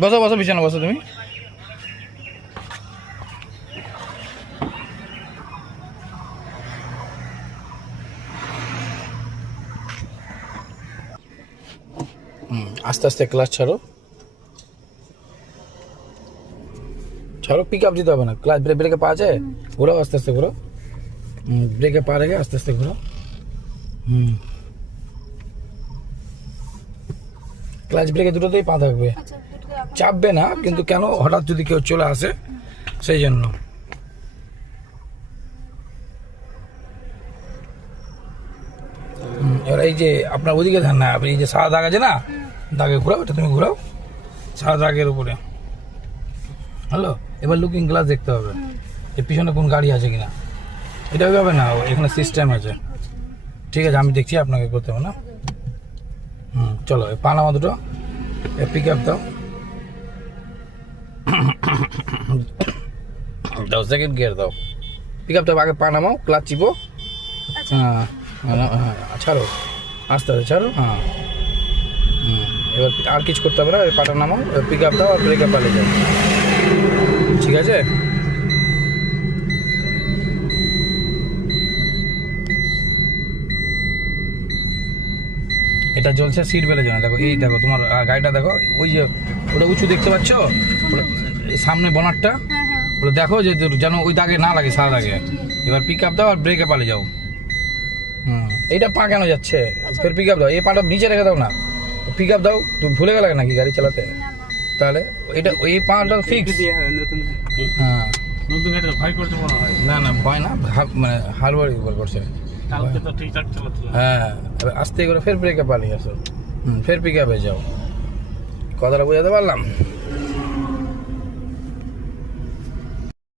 বসো বসো বিছানা বসো তুমি। আস্তে আস্তে ক্লাচ ছাড়ো, ছাড়ো, পিক আপ দিতে হবে না। ক্লাচ ব্রেকে পা আছে, ঘোরাও আস্তে আস্তে ঘোরো। ব্রেকে পা রেখে আস্তে আস্তে ঘোরো। ক্লাচ ব্রেকে দুটোতেই পা থাকবে, চাপবে না কিন্তু। কেন, হঠাৎ যদি কেউ চলে আসে সেই জন্য। এবার এই যে আপনার ওদিকে ধ্যান না, আপনি এই যে সাদা দাগ আছে না, দাগে ঘোরাও, এটা তুমি ঘোরাও সাদা দাগের উপরে। হ্যালো, এবার লুকিং গ্লাস দেখতে হবে যে পিছনে কোন গাড়ি আছে কিনা। এটা হবে না, এখানে সিস্টেম আছে। ঠিক আছে, আমি দেখছি, আপনাকে করতে হবে না। চলো, পানামা দুটো পিক আপ দাও। দাও, সেকেন্ড গিয়ার দাও। পিক আপ দাও, আগে পা নামাও, ক্লাচ চিপো। হ্যাঁ হ্যাঁ, ছাড়ো আস্তে আস্তে, ছাড়ো। হ্যাঁ, এবার আর কিছু করতে হবে না, পাটা নামাও, পিক আপ দাও আর ব্রেকে পালিয়ে যাও। ঠিক আছে, এটা জ্বলছে সিট বেলের জন্য। দেখো, এই দেখো তোমার গাড়িটা দেখো, ওই যে ওটা উঁচু দেখতে পাচ্ছ, সামনে বনারটা, ওটা দেখো যে যেন ওই দাগে না লাগে, সাদা দাগে। এবার পিক আপ দাও আর ব্রেকে পালিয়ে যাও। এইটা পা কেন যাচ্ছে, ফের পিক আপ দাও, এই পাটা নিচে রেখে দাও না, পিক আপ দাও। তুমি ভুলে গেলে নাকি গাড়ি চালাতে? তাহলে এটা ওই পাটা ফিক্স। হ্যাঁ, না না, ভয় না, মানে হাড়বাড়ি উপর করছে। হ্যাঁ, আস্তে করে ফের ব্রেকে পালিয়ে আসো, ফের পিক আপে যাও। কথাটা বোঝাতে পারলাম?